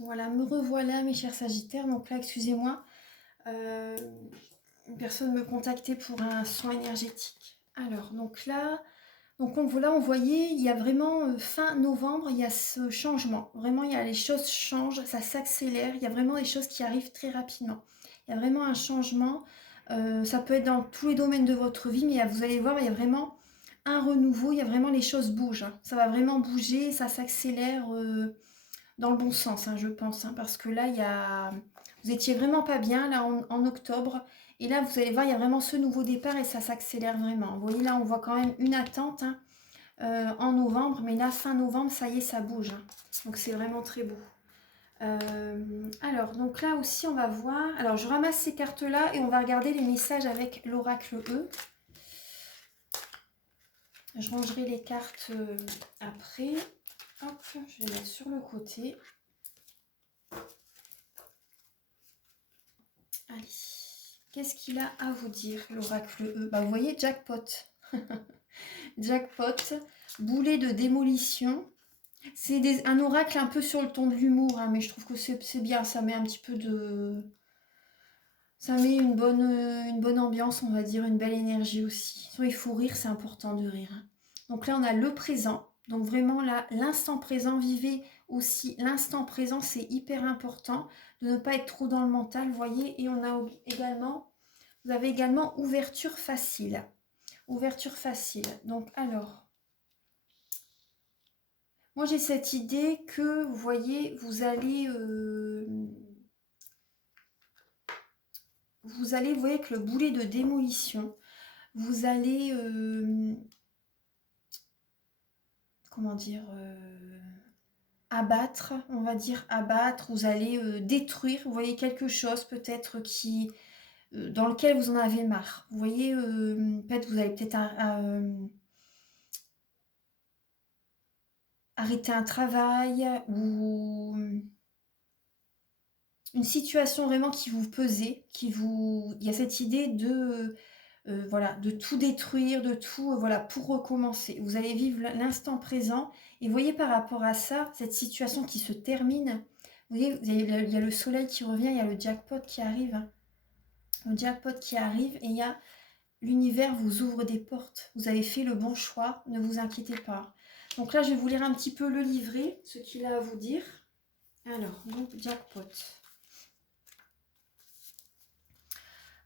Voilà, me revoilà mes chers Sagittaires. Donc là, excusez-moi, une personne me contactait pour un soin énergétique. Alors, donc là, on voyait, il y a vraiment fin novembre, il y a ce changement. Vraiment, les choses changent, ça s'accélère. Il y a vraiment des choses qui arrivent très rapidement. Il y a vraiment un changement. Ça peut être dans tous les domaines de votre vie, mais vous allez voir, il y a vraiment un renouveau. Il y a vraiment les choses bougent, hein. Ça va vraiment bouger, ça s'accélère. Dans le bon sens, hein, je pense, hein, parce que là, vous étiez vraiment pas bien là en octobre, et là, vous allez voir, il y a vraiment ce nouveau départ et ça s'accélère vraiment. Vous voyez, là, on voit quand même une attente, hein, en novembre, mais là, fin novembre, ça y est, ça bouge, hein. Donc, c'est vraiment très beau. Alors, donc là aussi, on va voir. Alors, je ramasse ces cartes-là et on va regarder les messages avec l'oracle E. Je rangerai les cartes après. Hop, je vais les mettre sur le côté. Allez, qu'est-ce qu'il a à vous dire, l'oracle E? Bah, vous voyez, jackpot. Jackpot, boulet de démolition. C'est un oracle un peu sur le ton de l'humour, hein, mais je trouve que c'est bien. Ça met un petit peu de... Ça met une bonne ambiance, on va dire, une belle énergie aussi. Il faut rire, c'est important de rire, hein. Donc là, on a le présent. Donc vraiment, là, l'instant présent, vivez aussi l'instant présent, c'est hyper important de ne pas être trop dans le mental, vous voyez. Et on a également, vous avez également ouverture facile. Ouverture facile. Donc alors, moi j'ai cette idée que, vous voyez, vous allez, vous voyez, avec le boulet de démolition, vous allez, comment dire, abattre, on va dire abattre, vous allez détruire, vous voyez quelque chose peut-être qui dans lequel vous en avez marre. Vous voyez, peut-être vous allez peut-être arrêter un travail ou une situation vraiment qui vous pesait, il y a cette idée de voilà, de tout détruire, de tout, voilà, pour recommencer. Vous allez vivre l'instant présent et voyez par rapport à ça, cette situation qui se termine. Vous voyez, il y a le soleil qui revient, il y a le jackpot qui arrive, hein. Le jackpot qui arrive et il y a l'univers vous ouvre des portes. Vous avez fait le bon choix, ne vous inquiétez pas. Donc là, je vais vous lire un petit peu le livret, ce qu'il a à vous dire. Alors, donc jackpot.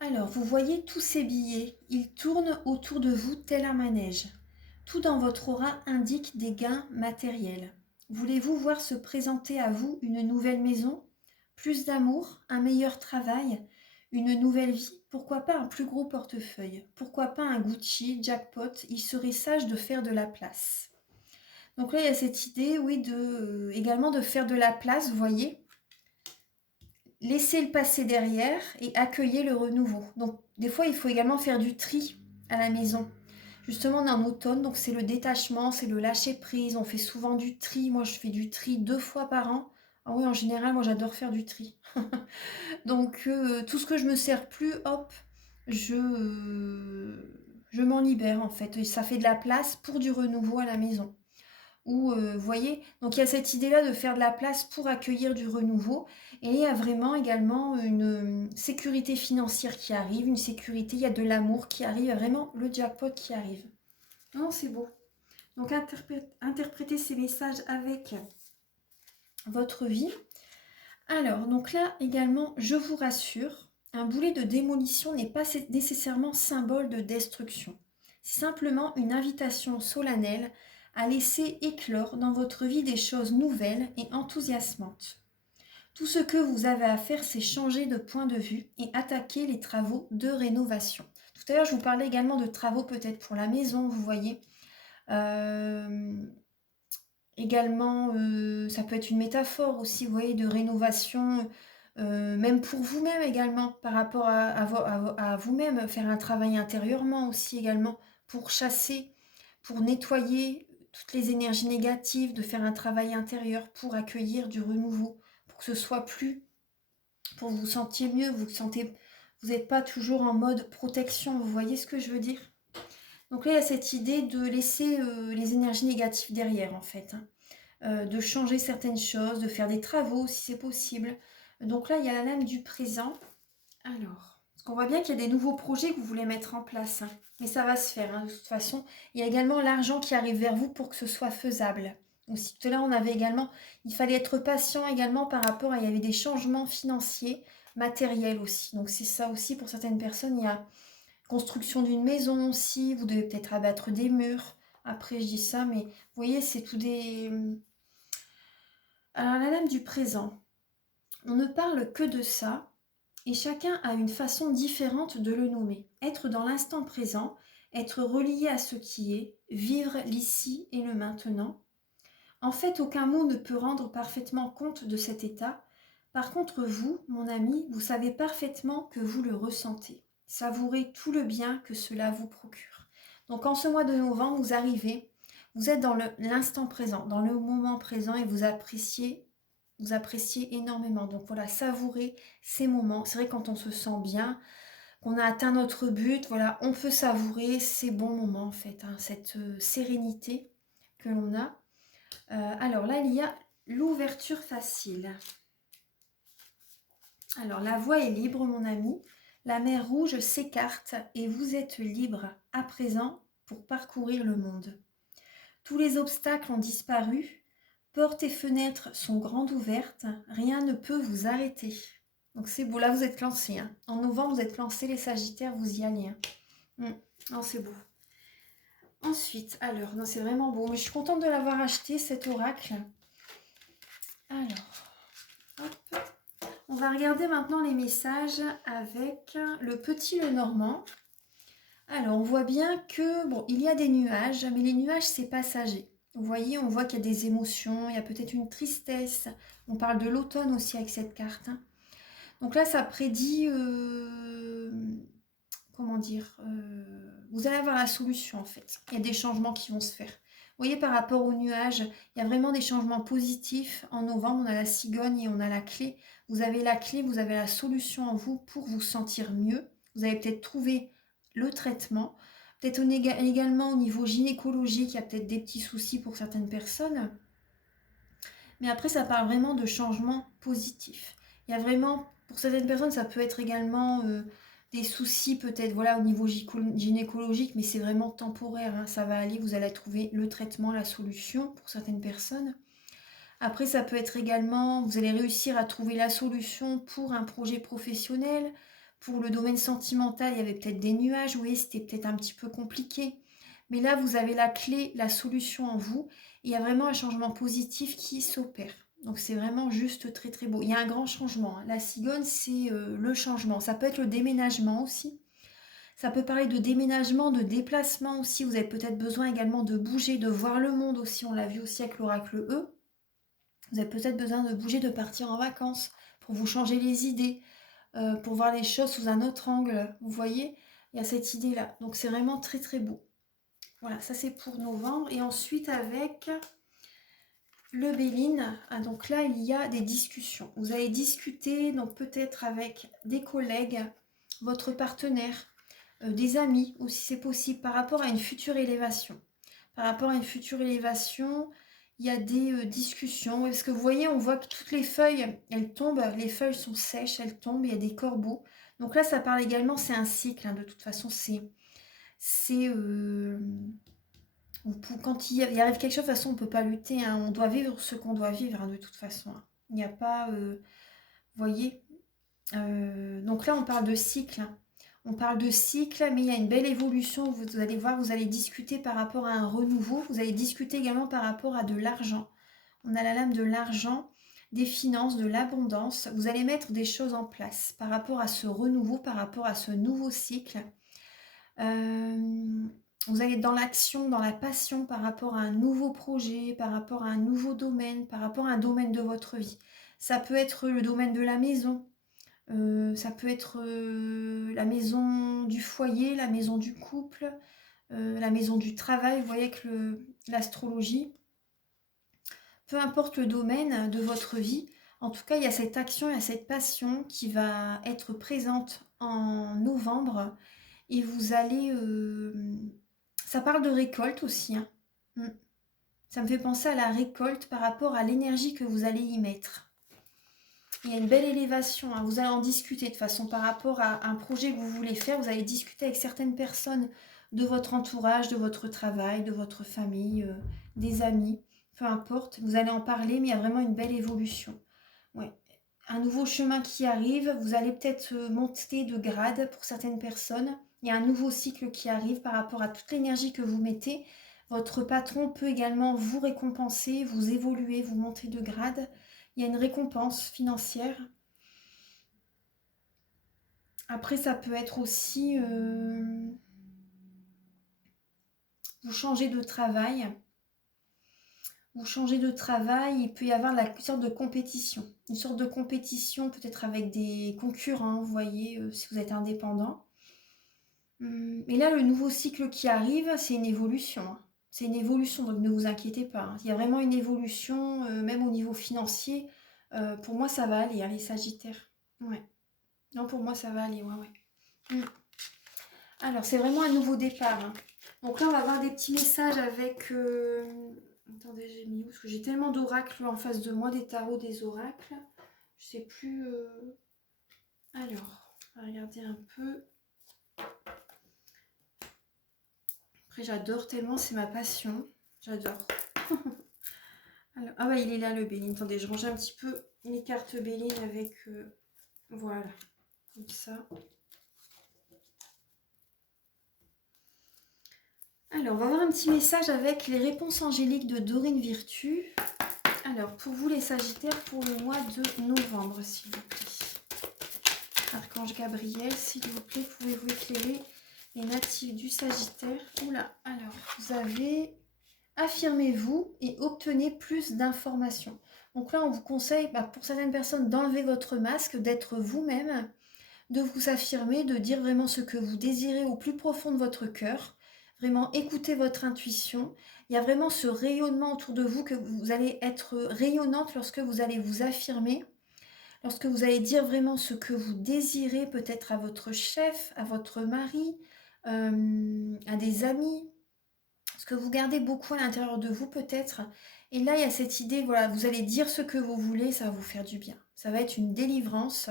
Alors, vous voyez tous ces billets, ils tournent autour de vous tel un manège. Tout dans votre aura indique des gains matériels. Voulez-vous voir se présenter à vous une nouvelle maison, plus d'amour, un meilleur travail, une nouvelle vie? Pourquoi pas un plus gros portefeuille? Pourquoi pas un Gucci, jackpot? Il serait sage de faire de la place. Donc là, il y a cette idée, oui, également de faire de la place, vous voyez. Laissez le passé derrière et accueillez le renouveau. Donc, des fois, il faut également faire du tri à la maison. Justement, on est en automne, donc c'est le détachement, c'est le lâcher-prise. On fait souvent du tri. Moi, je fais du tri 2 fois par an. Ah oui, en général, moi, j'adore faire du tri. Donc, tout ce que je me sers plus, hop, je m'en libère, en fait. Et ça fait de la place pour du renouveau à la maison. Ou, vous voyez, donc il y a cette idée-là de faire de la place pour accueillir du renouveau. Et il y a vraiment également une sécurité financière qui arrive, une sécurité, il y a de l'amour qui arrive, il y a vraiment le jackpot qui arrive. Non, c'est beau. Donc interprétez ces messages avec votre vie. Alors, donc là également, je vous rassure, un boulet de démolition n'est pas nécessairement symbole de destruction. C'est simplement une invitation solennelle à laisser éclore dans votre vie des choses nouvelles et enthousiasmantes. Tout ce que vous avez à faire, c'est changer de point de vue et attaquer les travaux de rénovation. Tout à l'heure, je vous parlais également de travaux peut-être pour la maison, vous voyez. Également, ça peut être une métaphore aussi, vous voyez, de rénovation, même pour vous-même également, par rapport à vous-même, faire un travail intérieurement aussi également, pour chasser, pour nettoyer toutes les énergies négatives, de faire un travail intérieur pour accueillir du renouveau, pour que ce soit plus, pour que vous vous sentiez mieux, vous n'êtes pas toujours en mode protection, vous voyez ce que je veux dire? Donc là, il y a cette idée de laisser les énergies négatives derrière, en fait, hein. de changer certaines choses, de faire des travaux si c'est possible. Donc là, il y a la lame du présent. Alors, parce qu'on voit bien qu'il y a des nouveaux projets que vous voulez mettre en place, hein. Mais ça va se faire, hein, de toute façon. Il y a également l'argent qui arrive vers vous pour que ce soit faisable. Aussi, tout à l'heure, on avait également, il fallait être patient également par rapport à, il y avait des changements financiers, matériels aussi. Donc c'est ça aussi pour certaines personnes. Il y a construction d'une maison aussi. Vous devez peut-être abattre des murs. Après, je dis ça, mais vous voyez, c'est tout des... Alors, la lame du présent, on ne parle que de ça. Et chacun a une façon différente de le nommer. Être dans l'instant présent, être relié à ce qui est, vivre l'ici et le maintenant. En fait, aucun mot ne peut rendre parfaitement compte de cet état. Par contre, vous, mon ami, vous savez parfaitement que vous le ressentez. Savourez tout le bien que cela vous procure. Donc en ce mois de novembre, vous arrivez, vous êtes dans l'instant présent, dans le moment présent et vous appréciez énormément. Donc voilà, savourez ces moments. C'est vrai quand on se sent bien, qu'on a atteint notre but, voilà, on peut savourer ces bons moments en fait, hein, cette sérénité que l'on a. Alors là, il y a l'ouverture facile. Alors la voie est libre, mon ami. La mer rouge s'écarte et vous êtes libre à présent pour parcourir le monde. Tous les obstacles ont disparu. Portes et fenêtres sont grandes ouvertes. Rien ne peut vous arrêter. Donc c'est beau, là vous êtes lancés. Hein. En novembre, vous êtes lancés, les Sagittaires, vous y allez. Hein. Non, c'est beau. Ensuite, alors, non, c'est vraiment beau. Mais je suis contente de l'avoir acheté, cet oracle. Alors, hop. On va regarder maintenant les messages avec le petit Lenormand. Alors, on voit bien que, bon, il y a des nuages, mais les nuages, c'est passager. Vous voyez, on voit qu'il y a des émotions, il y a peut-être une tristesse. On parle de l'automne aussi avec cette carte. Hein. Donc là, ça prédit, comment dire, vous allez avoir la solution en fait. Il y a des changements qui vont se faire. Vous voyez, par rapport aux nuages, il y a vraiment des changements positifs. En novembre, on a la cigogne et on a la clé. Vous avez la clé, vous avez la solution en vous pour vous sentir mieux. Vous avez peut-être trouvé le traitement. Peut-être également au niveau gynécologique, il y a peut-être des petits soucis pour certaines personnes. Mais après, ça parle vraiment de changements positifs. Il y a vraiment, pour certaines personnes, ça peut être également des soucis peut-être voilà, au niveau gynécologique, mais c'est vraiment temporaire. Hein, ça va aller, vous allez trouver le traitement, la solution pour certaines personnes. Après, ça peut être également, vous allez réussir à trouver la solution pour un projet professionnel. Pour le domaine sentimental, il y avait peut-être des nuages, oui, c'était peut-être un petit peu compliqué. Mais là, vous avez la clé, la solution en vous. Et il y a vraiment un changement positif qui s'opère. Donc c'est vraiment juste très très beau. Il y a un grand changement. Hein. La cigogne, c'est le changement. Ça peut être le déménagement aussi. Ça peut parler de déménagement, de déplacement aussi. Vous avez peut-être besoin également de bouger, de voir le monde aussi. On l'a vu aussi avec l'oracle E. Vous avez peut-être besoin de bouger, de partir en vacances pour vous changer les idées, pour voir les choses sous un autre angle. Vous voyez, il y a cette idée-là. Donc c'est vraiment très très beau. Voilà, ça c'est pour novembre. Et ensuite avec le Béline, donc là il y a des discussions. Vous allez discuter donc peut-être avec des collègues, votre partenaire, des amis aussi c'est possible par rapport à une future élévation. Par rapport à une future élévation, il y a des discussions. Parce que vous voyez, on voit que toutes les feuilles, elles tombent, les feuilles sont sèches, elles tombent, il y a des corbeaux. Donc là, ça parle également, c'est un cycle, hein, de toute façon, quand il arrive quelque chose, de toute façon, on ne peut pas lutter. Hein, on doit vivre ce qu'on doit vivre, hein, de toute façon. Hein. Il n'y a pas, vous voyez. Donc là, on parle de cycle. Hein. On parle de cycle, mais il y a une belle évolution. Vous allez voir, vous allez discuter par rapport à un renouveau. Vous allez discuter également par rapport à de l'argent. On a la lame de l'argent, des finances, de l'abondance. Vous allez mettre des choses en place par rapport à ce renouveau, par rapport à ce nouveau cycle. Vous allez être dans l'action, dans la passion par rapport à un nouveau projet, par rapport à un nouveau domaine, par rapport à un domaine de votre vie. Ça peut être le domaine de la maison, ça peut être la maison du foyer, la maison du couple, la maison du travail. Vous voyez que l'astrologie, peu importe le domaine de votre vie, en tout cas, il y a cette action, il y a cette passion qui va être présente en novembre. Et vous allez... ça parle de récolte aussi. Hein. Ça me fait penser à la récolte par rapport à l'énergie que vous allez y mettre. Il y a une belle élévation, hein. Vous allez en discuter de façon par rapport à un projet que vous voulez faire. Vous allez discuter avec certaines personnes de votre entourage, de votre travail, de votre famille, des amis, peu importe. Vous allez en parler, mais il y a vraiment une belle évolution. Ouais. Un nouveau chemin qui arrive. Vous allez peut-être monter de grade pour certaines personnes. Il y a un nouveau cycle qui arrive par rapport à toute l'énergie que vous mettez. Votre patron peut également vous récompenser, vous évoluer, vous monter de grade. Il y a une récompense financière. Après, ça peut être aussi vous changez de travail. Vous changez de travail, il peut y avoir une sorte de compétition. Une sorte de compétition peut-être avec des concurrents, vous voyez, si vous êtes indépendant. Mais là, le nouveau cycle qui arrive, c'est une évolution, hein. C'est une évolution, donc ne vous inquiétez pas, hein. Il y a vraiment une évolution, même au niveau financier. Pour moi, ça va aller, hein, les Sagittaires. Ouais. Non, pour moi, ça va aller, ouais, ouais. Alors, c'est vraiment un nouveau départ, hein. Donc là, on va avoir des petits messages avec... Attendez, j'ai mis où? Parce que j'ai tellement d'oracles en face de moi, des tarots, des oracles. Je sais plus... Alors, on va regarder un peu. Après, j'adore tellement, c'est ma passion. J'adore. Alors, ah bah, il est là, le Béline. Attendez, je range un petit peu mes cartes Béline avec... voilà, comme ça. Alors, on va voir un petit message avec les réponses angéliques de Dorine Virtue. Alors, pour vous les Sagittaires, pour le mois de novembre, s'il vous plaît. Archange Gabriel, s'il vous plaît, pouvez-vous éclairer les natifs du Sagittaire? Oula, alors, vous avez... Affirmez-vous et obtenez plus d'informations. Donc là, on vous conseille, pour certaines personnes, d'enlever votre masque, d'être vous-même, de vous affirmer, de dire vraiment ce que vous désirez au plus profond de votre cœur. Vraiment écoutez votre intuition. Il y a vraiment ce rayonnement autour de vous, que vous allez être rayonnante lorsque vous allez vous affirmer, lorsque vous allez dire vraiment ce que vous désirez, peut-être à votre chef, à votre mari, à des amis, ce que vous gardez beaucoup à l'intérieur de vous peut-être. Et là, il y a cette idée, voilà, vous allez dire ce que vous voulez, ça va vous faire du bien. Ça va être une délivrance.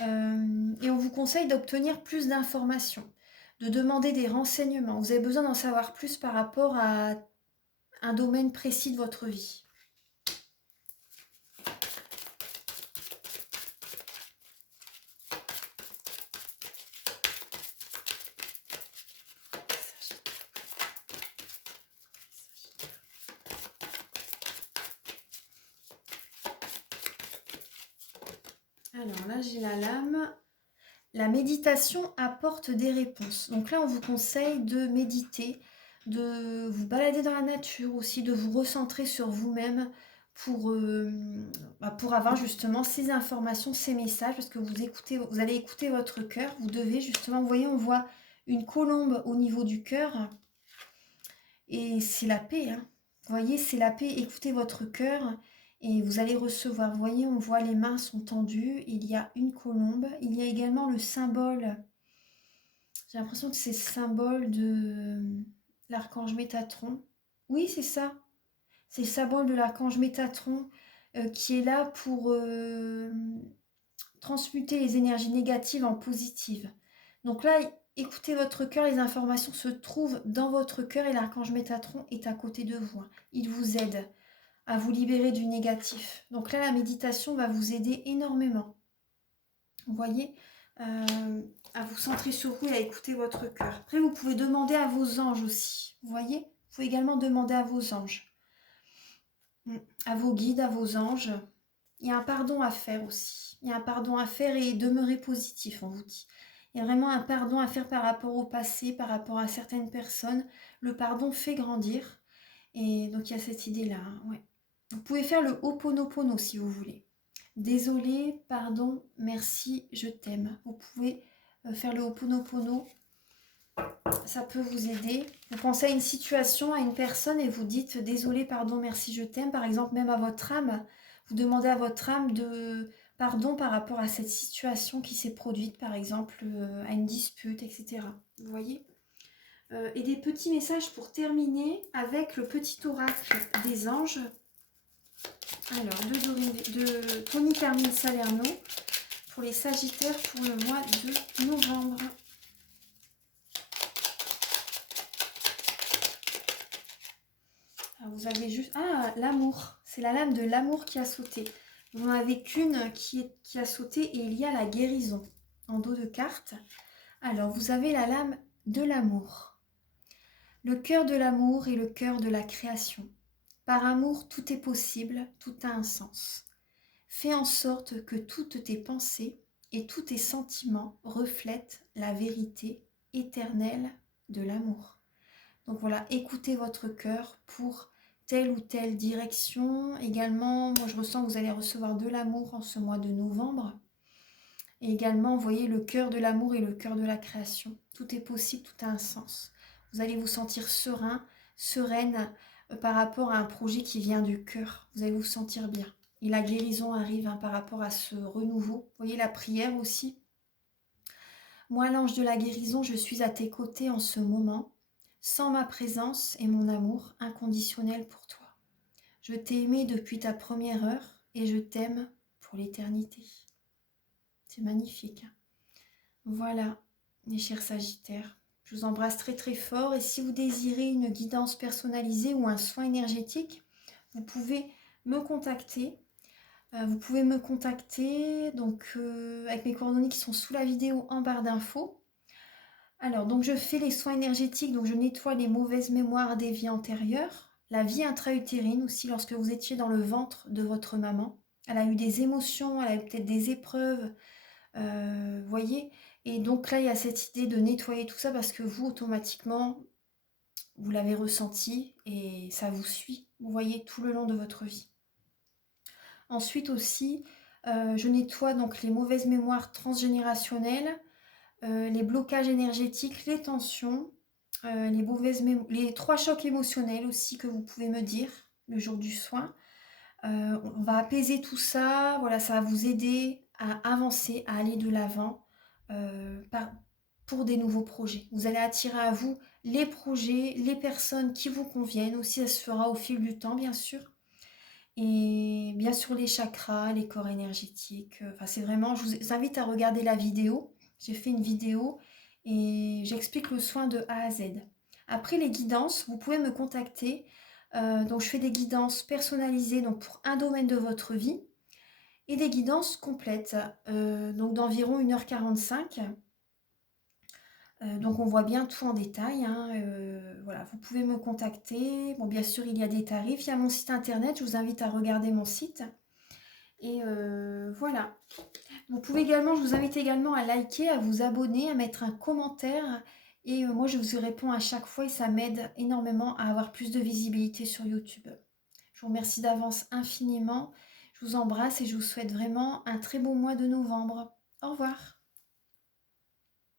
Et on vous conseille d'obtenir plus d'informations, de demander des renseignements. Vous avez besoin d'en savoir plus par rapport à un domaine précis de votre vie. Alors là, j'ai la lame. La méditation apporte des réponses. Donc là, on vous conseille de méditer, de vous balader dans la nature aussi, de vous recentrer sur vous-même pour avoir justement ces informations, ces messages, parce que vous allez écouter votre cœur. Vous devez justement, vous voyez, on voit une colombe au niveau du cœur et c'est la paix, hein. Vous voyez, c'est la paix. Écoutez votre cœur. Et vous allez recevoir, vous voyez, on voit les mains sont tendues, il y a une colombe, il y a également le symbole, j'ai l'impression que c'est le symbole de l'archange Métatron. Oui, c'est ça, c'est le symbole de l'archange Métatron qui est là pour transmuter les énergies négatives en positives. Donc là, écoutez votre cœur, les informations se trouvent dans votre cœur et l'archange Métatron est à côté de vous, hein. Il vous aide à vous libérer du négatif. Donc là, la méditation va vous aider énormément. Vous voyez, à vous centrer sur vous et à écouter votre cœur. Après, vous pouvez demander à vos anges aussi. Vous voyez, vous pouvez également demander à vos anges, à vos guides, à vos anges. Il y a un pardon à faire aussi. Il y a un pardon à faire et demeurer positif, on vous dit. Il y a vraiment un pardon à faire par rapport au passé, par rapport à certaines personnes. Le pardon fait grandir. Et donc, il y a cette idée-là, hein, ouais. Vous pouvez faire le Ho'oponopono si vous voulez. Désolé, pardon, merci, je t'aime. Vous pouvez faire le Ho'oponopono. Ça peut vous aider. Vous pensez à une situation, à une personne et vous dites désolé, pardon, merci, je t'aime. Par exemple, même à votre âme, vous demandez à votre âme de pardon par rapport à cette situation qui s'est produite, par exemple, à une dispute, etc. Vous voyez ? Et des petits messages pour terminer avec le petit oracle des anges. Alors, de Tony Carmine Salerno pour les Sagittaires pour le mois de novembre. Alors, vous avez juste... Ah, l'amour. C'est la lame de l'amour qui a sauté. Vous n'en avez qu'une qui a sauté et il y a la guérison en dos de carte. Alors, vous avez la lame de l'amour. Le cœur de l'amour est le cœur de la création. Par amour, tout est possible, tout a un sens. Fais en sorte que toutes tes pensées et tous tes sentiments reflètent la vérité éternelle de l'amour. Donc voilà, écoutez votre cœur pour telle ou telle direction. Également, moi je ressens que vous allez recevoir de l'amour en ce mois de novembre. Et également, vous voyez le cœur de l'amour et le cœur de la création. Tout est possible, tout a un sens. Vous allez vous sentir serein, sereine par rapport à un projet qui vient du cœur. Vous allez vous sentir bien. Et la guérison arrive par rapport à ce renouveau. Vous voyez la prière aussi. Moi, l'ange de la guérison, je suis à tes côtés en ce moment, sans ma présence et mon amour inconditionnel pour toi. Je t'ai aimé depuis ta première heure et je t'aime pour l'éternité. C'est magnifique. Voilà, mes chers Sagittaires. Je vous embrasse très très fort et si vous désirez une guidance personnalisée ou un soin énergétique, vous pouvez me contacter. Donc avec mes coordonnées qui sont sous la vidéo en barre d'infos. Alors, donc je fais les soins énergétiques, donc je nettoie les mauvaises mémoires des vies antérieures, la vie intra-utérine aussi lorsque vous étiez dans le ventre de votre maman. Elle a eu des émotions, elle a eu peut-être des épreuves, voyez. Et donc là, il y a cette idée de nettoyer tout ça parce que vous, automatiquement, vous l'avez ressenti et ça vous suit, vous voyez, tout le long de votre vie. Ensuite aussi, je nettoie donc les mauvaises mémoires transgénérationnelles, les blocages énergétiques, les tensions, les 3 chocs émotionnels aussi que vous pouvez me dire le jour du soin. On va apaiser tout ça, voilà, ça va vous aider à avancer, à aller de l'avant pour des nouveaux projets. Vous allez attirer à vous les projets, les personnes qui vous conviennent. Aussi, ça se fera au fil du temps, bien sûr. Et bien sûr, les chakras, les corps énergétiques. Enfin, c'est vraiment, je vous invite à regarder la vidéo. J'ai fait une vidéo et j'explique le soin de A à Z. Après les guidances, vous pouvez me contacter. Donc, je fais des guidances personnalisées donc pour un domaine de votre vie et des guidances complètes, donc d'environ 1h45. Donc on voit bien tout en détail, hein, voilà, vous pouvez me contacter. Bon, bien sûr, il y a des tarifs, il y a mon site internet, je vous invite à regarder mon site. Et voilà. Je vous invite également à liker, à vous abonner, à mettre un commentaire. Et moi, je vous réponds à chaque fois et ça m'aide énormément à avoir plus de visibilité sur YouTube. Je vous remercie d'avance infiniment. Je vous embrasse et je vous souhaite vraiment un très beau mois de novembre. Au revoir.